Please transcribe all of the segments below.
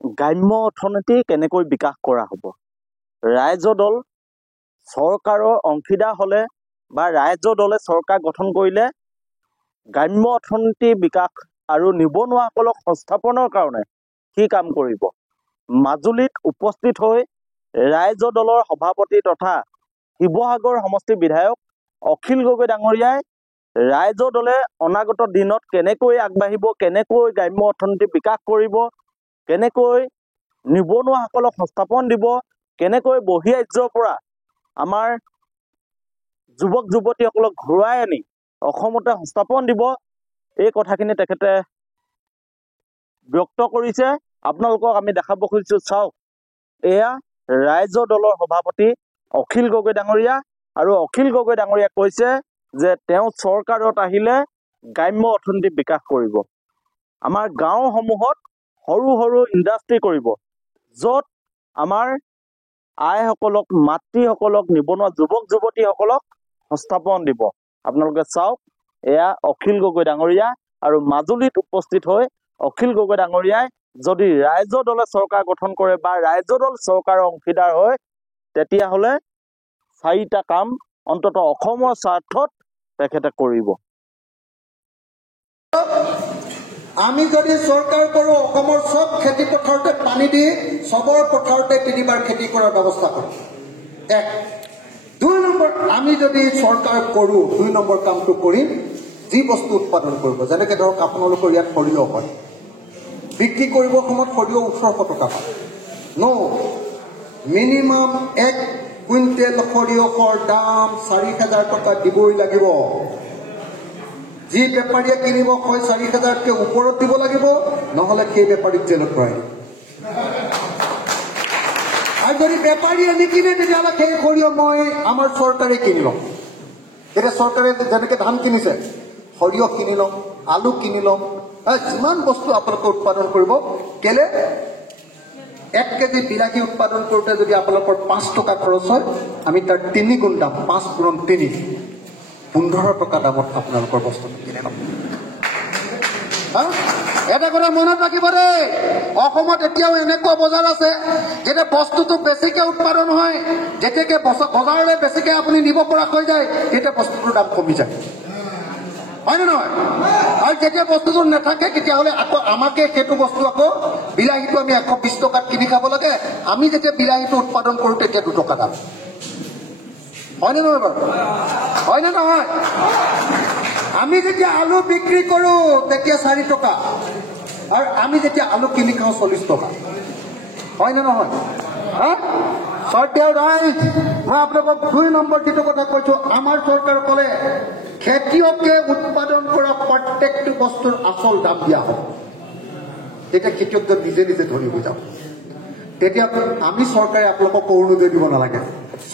গ্ৰাম্য অৰ্থনীতি কেনেকৈ বিকাশ কৰা হ'ব। ৰাইজৰ দল চৰকাৰৰ অংশীদাৰ হ'লে বা ৰাইজৰ দলে চৰকাৰ গঠন কৰিলে গ্ৰাম্য অৰ্থনীতি বিকাশ আৰু নিবনুৱাসকলক সংস্থাপনৰ কাৰণে কি কাম কৰিব। মাজুলীত উপস্থিত হৈ ৰাইজৰ দলৰ সভাপতি তথা শিৱসাগৰ সমষ্টিৰ বিধায়ক অখিল গগৈ ডাঙৰীয়াই ৰাইজৰ দলে অনাগত দিনত কেনেকৈ আগবাঢ়িব, কেনেকৈ গ্ৰাম্য অৰ্থনীতি বিকাশ কৰিব, কেনেকৈ নিবনুৱাসকলক সংস্থাপন দিব, কেনেকৈ বহিৰাজ্যৰ পৰা আমাৰ যুৱক যুৱতীসকলক ঘূৰাই আনি অসমতে সংস্থাপন দিব, এই কথাখিনি তেখেতে ব্যক্ত কৰিছে। আপোনালোকক আমি দেখাব খুজিছোঁ, চাওক, এয়া ৰাইজৰ দলৰ সভাপতি অখিল গগৈ ডাঙৰীয়া। আৰু অখিল গগৈ ডাঙৰীয়াই কৈছে যে তেওঁ চৰকাৰত আহিলে গ্ৰাম্য অৰ্থনীতি বিকাশ কৰিব। আমাৰ গাঁওসমূহত সৰু সৰু ইণ্ডাষ্ট্ৰী কৰিব, য'ত আমাৰ আইসকলক, মাতৃসকলক, নিবনুৱা যুৱক যুৱতীসকলক সংস্থাপন দিব। আপোনালোকে চাওক, এয়া অখিল গগৈ ডাঙৰীয়া। আৰু মাজুলীত উপস্থিত হৈ অখিল গগৈ ডাঙৰীয়াই যদি ৰাইজৰ দলে চৰকাৰ গঠন কৰে বা ৰাইজৰ দল চৰকাৰৰ অংশীদাৰ হয়, তেতিয়াহ'লে 4টা কাম অন্তত অসমৰ স্বাৰ্থত তেখেতে কৰিব। আমি যদি চৰকাৰ কৰোঁ, অসমৰ চব খেতি পথাৰতে পানী দি চবৰ পথাৰতে 3বাৰ খেতি কৰাৰ ব্যৱস্থা কৰোঁ। 1। 2 নম্বৰ, আমি যদি চৰকাৰ কৰোঁ, 2 নম্বৰ কামটো কৰিম যি বস্তু উৎপাদন কৰিব। যেনেকৈ ধৰক আপোনালোকৰ ইয়াত সৰিয়হ হয়, বিক্ৰী কৰিবৰ সময়ত সৰিয়হ 1800 টকা পায়। মিনিমাম 1 কুইণ্টেল সৰিয়হৰ দাম 4000 টকা দিবই লাগিব। যি বেপাৰীয়ে কিনিব হয় 4000তকৈ ওপৰত দিব লাগিব, নহ'লে সেই বেপাৰীক জেলত ভৰাই দিব। আৰু যদি বেপাৰীয়ে নিকিনে, তেতিয়াহ'লে সেই সৰিয়হ মই আমাৰ চৰকাৰে কিনি ল'ম। এতিয়া চৰকাৰে যেনেকৈ ধান কিনিছে, সৰিয়হ কিনি ল'ম, আলু কিনি ল'ম, যিমান বস্তু আপোনালোকে উৎপাদন কৰিব। কেলে 1 কেজি বিলাহী উৎপাদন কৰোঁতে যদি আপোনালোকৰ 5 টকা খৰচ হয়, আমি তাৰ 3 গুণ দাম, 5 গুণ 3, 15 টকা দামত আপোনালোকৰ বস্তুটো কিনি ল'ম। এটা কথা মনত ৰাখিব দেই, অসমত এতিয়াও এনেকুৱা বজাৰ আছে যেতিয়া বস্তুটো বেছিকৈ উৎপাদন হয়, যেতিয়াকে বজাৰলৈ বেছিকৈ আপুনি নিব পৰা হৈ যায়, তেতিয়া বস্তুটোৰ দাম কমি যায়, হয় নে নহয়? আৰু যেতিয়া বস্তুটো নাথাকে, তেতিয়াহ'লে আকৌ আমাকে সেইটো বস্তু, আকৌ বিলাহীটো আমি 120 টকাত কিনি খাব লাগে। আমি যেতিয়া বিলাহীটো উৎপাদন কৰোঁ, তেতিয়া 2 টকা দাম, হয়নে নহয় বাৰু? হয়নে নহয়? আমি যেতিয়া আলু বিক্ৰী কৰোঁ, তেতিয়া 4 টকা, আৰু আমি যেতিয়া আলু কিনি খাওঁ 40 টকা, হয়নে নহয়? মই আপোনালোকক 2 নম্বৰ যিটো কথা কৈছোঁ, আমাৰ চৰকাৰ ক'লে খেতিয়কে উৎপাদন কৰা প্ৰত্যেকটো বস্তুৰ আচল দাম দিয়া হয়। তেতিয়া খেতিয়কজন নিজে নিজে ধনী হৈ যাব। তেতিয়া আমি চৰকাৰে আপোনালোকক অৰুণোদয় দিব নালাগে,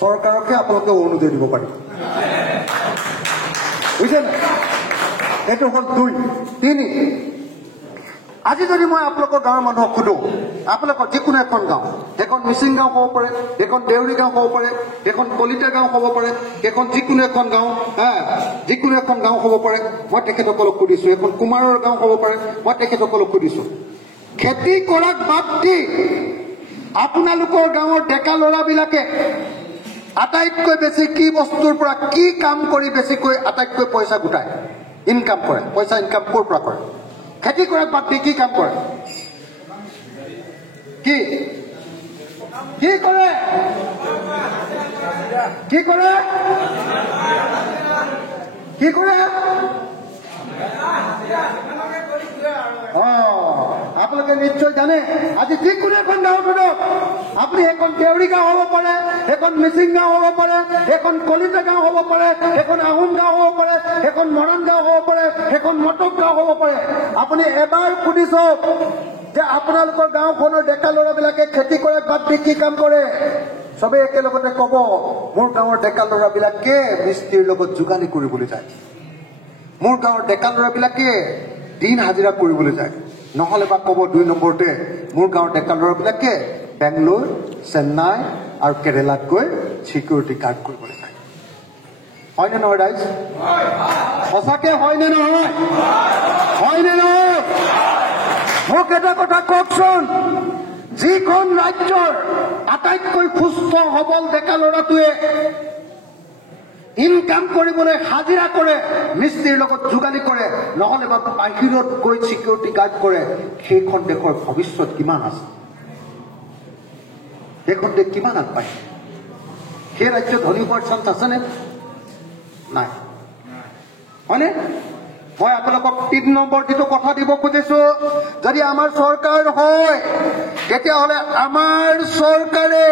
চৰকাৰকে আপোনালোকে অৰুণোদয় দিব পাৰিব, বুজিছে নাই? এইটো হ'ল 2। 3, আজি যদি মই আপোনালোকৰ গাঁৱৰ মানুহক সোধোঁ, আপোনালোকৰ যিকোনো এখন গাঁও, সেইখন মিচিং গাঁও হ'ব পাৰে, সেইখন দেউৰী গাঁও হ'ব পাৰে, সেইখন কলিতা গাঁও হ'ব পাৰে, সেইখন যিকোনো এখন গাঁও, যিকোনো এখন গাঁও হ'ব পাৰে, মই তেখেতসকলক সুধিছোঁ। এখন কুমাৰৰ গাঁও হ'ব পাৰে, মই তেখেতসকলক সুধিছোঁ, খেতি কৰাক বাদ দি আপোনালোকৰ গাঁৱৰ ডেকা ল'ৰাবিলাকে আটাইতকৈ বেছি কি বস্তুৰ পৰা, কি কাম কৰি বেছিকৈ আটাইতকৈ পইচা গোটায়, ইনকাম কৰে? পইচা ইনকাম ক'ৰ পৰা কৰে? খেতি কৰাক বাদ দি কি কাম কৰে? কি কি কৰে? কি কৰে? কি কৰে? আপোনালোকে নিশ্চয় জানে। আজি যিকোনো এখন গাঁৱত ধৰক, আপুনি সেইখন দেউৰী গাঁও হ'ব পাৰে, সেইখন মিচিং গাঁও হ'ব পাৰে, সেইখন কলিতা গাঁও হ'ব পাৰে, সেইখন আহোম গাঁও হ'ব পাৰে, সেইখন মৰাণ গাঁও হ'ব পাৰে, সেইখন মটক গাঁও হ'ব পাৰে। আপুনি এবাৰ সুধি চাওক যে আপোনালোকৰ গাঁওখনৰ ডেকা ল'ৰাবিলাকে খেতি কৰাক বাদ দি কি কাম কৰে? চবেই একেলগতে ক'ব, মোৰ গাঁৱৰ ডেকা ল'ৰাবিলাকে মিস্ত্ৰীৰ লগত যোগালী কৰিবলৈ যায়, মোৰ গাঁৱৰ ডেকা ল'ৰাবিলাকে দিন হাজিৰা কৰিবলৈ যায়, নহ'লে বা ক'ব 2 নম্বৰতে, মোৰ গাঁৱৰ ডেকা ল'ৰাবিলাকে বেংগলোৰ, চেন্নাই আৰু কেৰেলাত গৈ চিকিউৰিটি গাৰ্ড কৰিবলৈ যায়। হয়নে নহয় ৰাইজ? সঁচাকে হয়নে নহয়? হয়নে নহয়? মোক এটা কথা কওকচোন, ৰাজ্যৰ আটাইতকৈ সুস্থ সবল ডেকা ল'ৰাটোৱে ইনকাম কৰিবলৈ হাজিৰা কৰে, মিস্ত্ৰীৰ লগত যোগালী কৰে, নহ'লে বা বাহিৰত গৈ চিকিউৰিটি গাৰ্ড কৰে, সেইখন দেশৰ ভৱিষ্যত কিমান আছে? সেইখন দেশ কিমান আগবাঢ়ে? সেই ৰাজ্য ধনী হোৱাৰ চান্স আছেনে? নাই, হয়নে? মই আপোনালোকক ৩ নম্বৰ যিটো কথা দিব খুজিছো, যদি আমাৰ চৰকাৰ হয় তেতিয়াহ'লে আমাৰ চৰকাৰে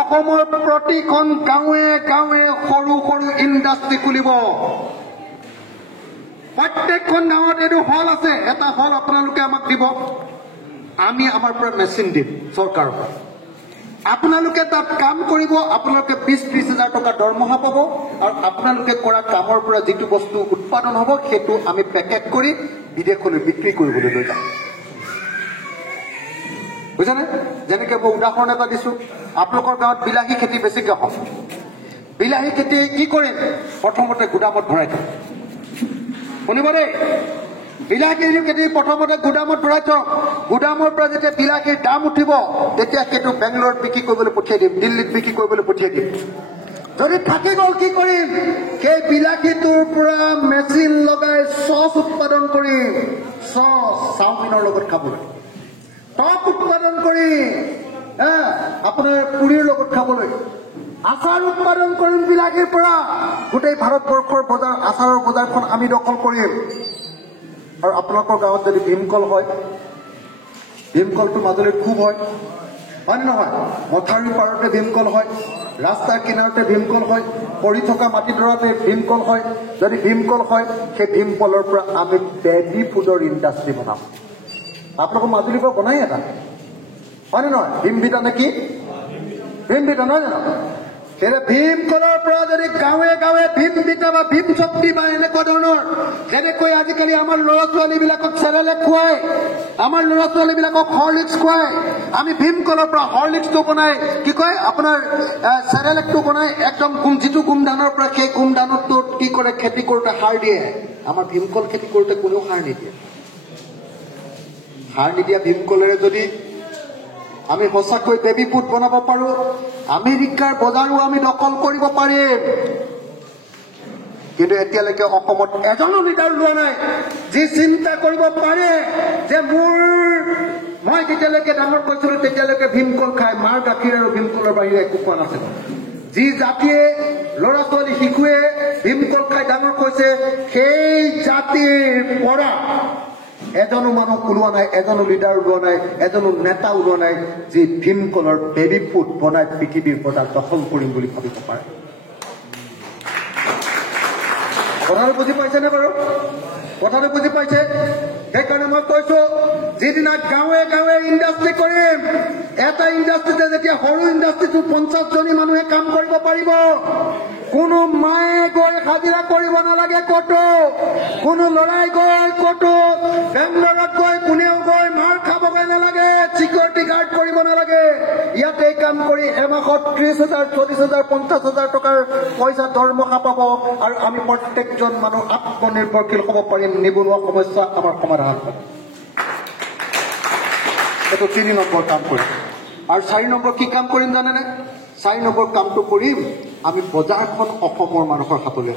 অসমৰ প্ৰতিখন গাঁৱে গাঁৱে সৰু সৰু ইণ্ডাষ্ট্ৰী খুলিব। প্ৰত্যেকখন গাঁৱত এইটো হল আছে, এটা হল আপোনালোকে আমাক দিব, আমি আমাৰ পৰা মেচিন দিম চৰকাৰৰ পৰা। আপোনালোকে তাত কাম কৰিব, আপোনালোকে ২০-৩০ হাজাৰ টকা দৰমহা পাব, আৰু আপোনালোকে কৰা কামৰ পৰা যিটো বস্তু উৎপাদন হ'ব সেইটো আমি পেকেট কৰি বিদেশলৈ বিক্ৰী কৰিবলৈ লৈ যাম। বুজিছেনে? যেনেকে মই উদাহৰণ এটা দিছো, আপোনালোকৰ গাঁৱত বিলাহী খেতি বেছিকে হয়। বিলাহী খেতি কি কৰিম? প্ৰথমতে গুদামত ভৰাই থওঁ। শুনিব দেই, বিলাহী খেতি প্ৰথমতে গুদামত ভৰাই থওঁ। গুদামৰ পৰা যেতিয়া বিলাহীৰ দাম উঠিব তেতিয়া সেইটো বেংগলোৰত বিক্ৰী কৰিবলৈ পঠিয়াই দিম, দিল্লীত বিক্ৰী কৰিবলৈ পঠিয়াই দিম। যদি থাকি গ'ল কি কৰিম? সেই বিলাহীটোৰ পৰা মেচিন লগাই চচ উৎপাদন কৰিম, চচ চাওমিনৰ লগত খাবলৈ, টক উৎপাদন কৰি আপোনাৰ পুৰিৰ লগত খাবলৈ, আচাৰ উৎপাদন কৰিম বিলাহীৰ পৰা। গোটেই ভাৰতবৰ্ষৰ বজাৰ, আচাৰৰ বজাৰখন আমি দখল কৰিম। আৰু আপোনালোকৰ গাঁৱত যদি ভীমকল হয়, ভীমকলটো মাজুলীত খুব হয়, হয়নে নহয়? মথাউৰিৰ পাৰতে ভীমকল হয়, ৰাস্তাৰ কিনাৰতে ভীমকল হয়, পৰি থকা মাটিডৰাতে ভীমকল হয়। যদি ভীমকল হয়, সেই ভীমকলৰ পৰা আমি বেবী ফুডৰ ইণ্ডাষ্ট্ৰী বনাম। আপোনালোকৰ মাজুলীৰ পৰা বনাই এটা, হয়নে নহয়? ভীমবিতা নে কি? ভীমবিতা নহয় জানো? সেয়ে ভীমকলৰ পৰা যদি গাঁৱে গাঁৱে ভীমবিতা বা ভীম শক্তি বা এনেকুৱা ধৰণৰ, যেনেকৈ আজিকালি আমাৰ ল'ৰা ছোৱালীবিলাকক চেৰেলেক খুৱাই, আমাৰ ল'ৰা ছোৱালীবিলাকক হৰলিক্স খুৱাই, আমি ভীমকলৰ পৰা হৰলিক্সটো বনাই কি কয় আপোনাৰ চেৰেলেকটো বনাই একদম যিটো গোমধানৰ পৰা সেই গোমধানটো কি কৰে, খেতি কৰোঁতে সাৰ দিয়ে। আমাৰ ভীমকল খেতি কৰোঁতে কোনেও সাৰ নিদিয়ে। সাৰ নিদিয়া ভীমকলেৰে যদি আমি সঁচাকৈ বেবী ফুড বনাব পাৰো, আমেৰিকাৰ বজাৰো আমি দখল কৰিব পাৰিম। কিন্তু এতিয়ালৈকে অসমত এজনো লিডাৰ লোৱা নাই যি চিন্তা কৰিব পাৰে যে মই যেতিয়ালৈকে ডাঙৰ কৈছিলো তেতিয়ালৈকে ভীমকল খাই মাৰ গাখীৰ আৰু ভীমকলৰ বাহিৰে একো খোৱা নাছিল। যি জাতিয়ে ল'ৰা ছোৱালী শিশুৱে ভীমকল খাই ডাঙৰ কৈছে, সেই জাতিৰ পৰা এজনো মানুহ ওলোৱা নাই, এজনো লিডাৰ ওলোৱা নাই, এজনো নেতা ওলোৱা নাই যি ভীমকলৰ বেবী ফুড বনাই পৃথিৱীৰ বজাৰ দখল কৰিম বুলি ভাবিব পাৰে। কথাটো বুজি পাইছেনে বাৰু? কথাটো বুজি পাইছে? সেইকাৰণে মই কৈছো, যিদিনা গাঁৱে গাঁৱে ইণ্ডাষ্ট্ৰী কৰিম, এটা ইণ্ডাষ্ট্ৰীতে যেতিয়া সৰু ইণ্ডাষ্ট্ৰীটো 50 জনী মানুহে কাম কৰিব পাৰিব, কোনো মায়ে গৈ হাজিৰা কৰিব নালাগে ক'তো, কোনো ল'ৰাই গৈ ক'তো বেংগলোৰত গৈ কোনেও গৈ মাৰ খাবগৈ নালাগে, চিকিউৰিটি গাৰ্ড কৰিব নালাগে। ইয়াতে কাম কৰি এমাহত 30,000, 40,000, 50,000 টকাৰ পইচা দৰমহা পাব, আৰু আমি প্ৰত্যেকজন মানুহ আত্মনিৰ্ভৰশীল হ'ব পাৰিম। নিবনুৱা সমস্যা আমাৰ সমাধান হ'ব। এইটো 3 নম্বৰ কাম কৰিম। আৰু 4 নম্বৰ কি কাম কৰিম জানেনে? 4 নম্বৰ কামটো কৰিম, আমি বজাৰখন অসমৰ মানুহৰ হাতলৈ।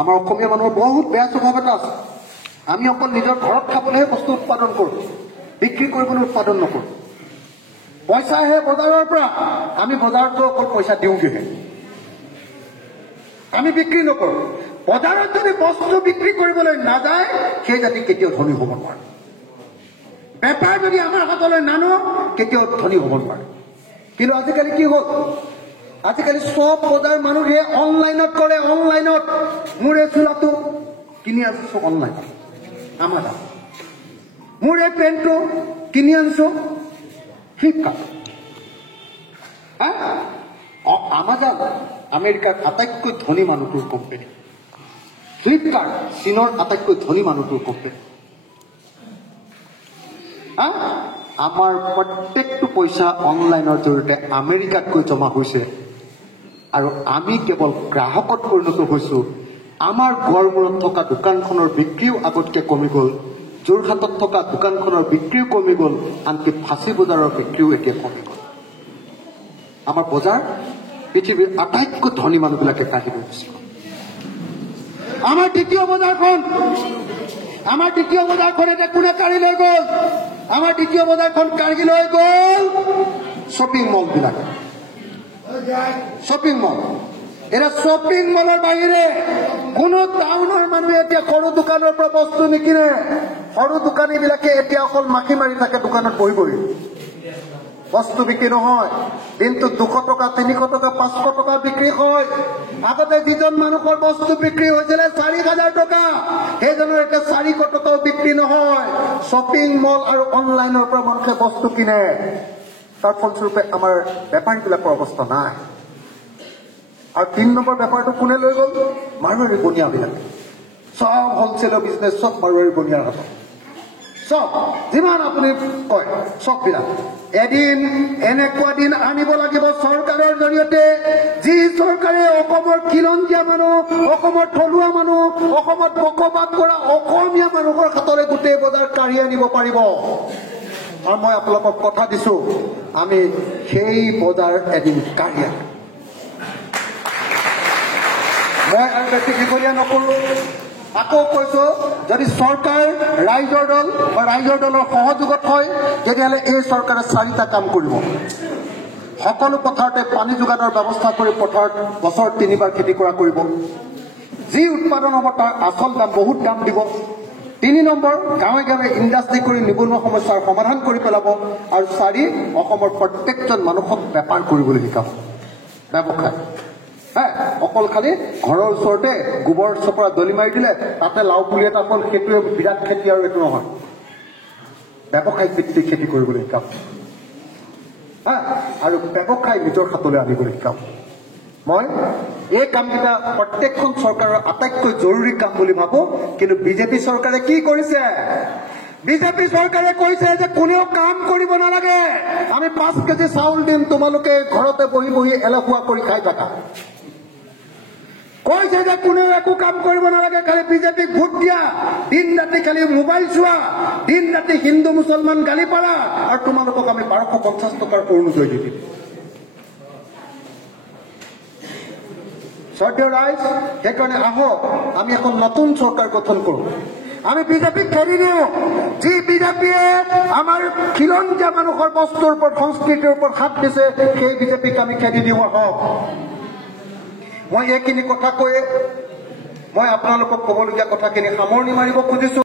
আমাৰ অসমীয়া মানুহৰ বহুত বেয়া স্বভাৱ এটা আছে, আমি অকল নিজৰ ঘৰত খাবলৈহে বস্তু উৎপাদন কৰোঁ, বিক্ৰী কৰিবলৈ উৎপাদন নকৰোঁ। পইচা আহে বজাৰৰ পৰা, আমি বজাৰতো অকল পইচা দিওঁগৈহে, আমি বিক্ৰী নকৰোঁ। বজাৰত যদি বস্তু বিক্ৰী কৰিবলৈ নাযায়, সেই জাতি কেতিয়াও ধনী হ'ব নোৱাৰে। বেপাৰ যদি আমাৰ হাতলৈ নানো, কেতিয়াও ধনী হ'ব নোৱাৰে। কিন্তু আজিকালি কি হ'ল? আজিকালি সব বজাৰ মানুহে অনলাইনত কৰে। অনলাইনত মোৰ এই চোলাটো কিনি আনিছো অনলাইনত, আমাজন। মোৰ এই পেণ্টটো কিনি আনিছো ফ্লিপকাৰ্ট। আমাজন আমেৰিকাৰ আটাইতকৈ ধনী মানুহটোৰ কোম্পানী, ফ্লিপকাৰ্ট চীনৰ আটাইতকৈ ধনী মানুহটোৰ কোম্পানী। আমাৰ প্ৰত্যেকটো পইচা অনলাইনৰ জৰিয়তে আমেৰিকাতকৈ জমা হৈছে, আৰু আমি কেৱল গ্ৰাহকত পৰিণত হৈছো। আমাৰ গড়মূৰত থকা দোকানখনৰ বিক্ৰীও আগতকৈ কমি গ'ল, যোৰহাটত থকা দোকানখনৰ বিক্ৰীও কমি গ'ল, আনকি ফাঁচী বজাৰৰ বিক্ৰীও এতিয়া কমি গ'ল। আমাৰ বজাৰ পৃথিৱীৰ আটাইতকৈ ধনী মানুহবিলাকে কাঢ়ি লৈ গৈছে। আমাৰ দ্বিতীয় বজাৰখন এতিয়া কোনে কাঢ়ি লৈ গ'ল? আমাৰ দ্বিতীয় বজাৰখন কাঢ়ি লৈ গ'ল শ্বপিং মলবিলাকে। শ্বপিং মল, এতিয়া শ্বপিং মলৰ বাহিৰে কোনো টাউনৰ মানুহে এতিয়া সৰু দোকানৰ পৰা বস্তু নিকিনে। সৰু দোকানীবিলাকে এতিয়া অকল মাখি মাৰি থাকে দোকানত বহি বহি, বস্তু বিক্ৰী নহয়। দিনটোত 200 টকা, 300 টকা, 500 টকা বিক্ৰী হয়। আগতে যিজন মানুহৰ বস্তু বিক্ৰী হৈছিলে 4,000 টকা, সেইজনৰ এতিয়া 400 টকাও বিক্ৰী নহয়। শ্বপিং মল আৰু অনলাইনৰ পৰা মানুহে বস্তু কিনে। তাৰ ফলস্বৰূপে আমাৰ বেপাৰীবিলাকৰ অৱস্থা নাই। আৰু 3 নম্বৰ বেপাৰটো কোনে লৈ গ'ল? মাৰোৱাৰী বনিয়াবিলাকে। চব হলচেলৰ বিজনেছ চব মাৰোৱাৰী বনিয়াৰ হাতত। চব যিমান আপুনি কয় চববিলাক। এদিন এনেকুৱা দিন আনিব লাগিব চৰকাৰৰ জৰিয়তে, যি চৰকাৰে অসমৰ খিলঞ্জীয়া মানুহ, অসমৰ থলুৱা মানুহ, অসমত বসবাস কৰা অসমীয়া মানুহৰ হাতৰে গোটেই বজাৰ কাঢ়ি আনিব পাৰিব। আৰু মই আপোনালোকক কথা দিছো, আমি সেই বজাৰ এদিন কাঢ়ি আনিম। মই আৰু বেছি দীঘলীয়া নকৰো। আকৌ কৈছো, যদি চৰকাৰ ৰাইজৰ দল বা ৰাইজৰ দলৰ সহযোগত হয়, তেতিয়াহ'লে এই চৰকাৰে 4টা কাম কৰিব। সকলো পথাৰতে পানী যোগানৰ ব্যৱস্থা কৰি পথাৰত বছৰত 3বাৰ খেতি কৰা কৰিব। যি উৎপাদন হ'ব তাৰ আচল দাম, বহুত দাম দিব। 3 নম্বৰ, গাঁৱে গাঁৱে ইণ্ডাষ্ট্ৰী কৰি নিবনুৱা সমস্যাৰ সমাধান কৰি পেলাব। আৰু 4, অসমৰ প্ৰত্যেকজন মানুহক বেপাৰ কৰিবলৈ শিকাব, ব্যৱসায়। অকল খালি ঘৰৰ ওচৰতে গোবৰ চপৰা দলি মাৰি দিলে, তাতে লাও পুলি এটা হ'ল, সেইটোৱে বিৰাট খেতি আৰু এইটো নহয়। ব্যৱসায়িক ভিত্তিক খেতি কৰিবলৈ শিকাম আৰু ব্যৱসায় নিজৰ হাতলৈ আনিবলৈ শিকাম। মই এই কামকেইটা প্ৰত্যেকখন চৰকাৰৰ আটাইতকৈ জৰুৰী কাম বুলি ভাবো। কিন্তু বিজেপি চৰকাৰে কি কৰিছে? বিজেপি চৰকাৰে কৈছে যে কোনেও কাম কৰিব নালাগে, আমি 5 কেজি চাউল দিম, তোমালোকে ঘৰতে বহি বহি এলেহুৱা কৰি খাই থাকা। কৈছে যে কোনেও একো কাম কৰিব নালাগে, খালি বিজেপিক ভোট দিয়া, দিন ৰাতি খালি মোবাইল চোৱা, দিন ৰাতি হিন্দু মুছলমান গালি পাৰা, আৰু তোমালোকক আমি 1250 টকাৰ অৰুণোদয় দি দিম। শ্ৰদ্ধেয় ৰাইজ, সেইকাৰণে আহক আমি এখন নতুন চৰকাৰ গঠন কৰোঁ। আমি বিজেপিক খেদি দিওঁ। যি বিজেপিয়ে আমাৰ খিলঞ্জীয়া মানুহৰ বস্তুৰ ওপৰত, সংস্কৃতিৰ ওপৰত হাত দিছে, সেই বিজেপিক আমি খেদি দিওঁ। আহক। মই এইখিনি কথা কৈয়ে মই আপোনালোকক ক'বলগীয়া কথাখিনি সামৰণি মাৰিব খুজিছো।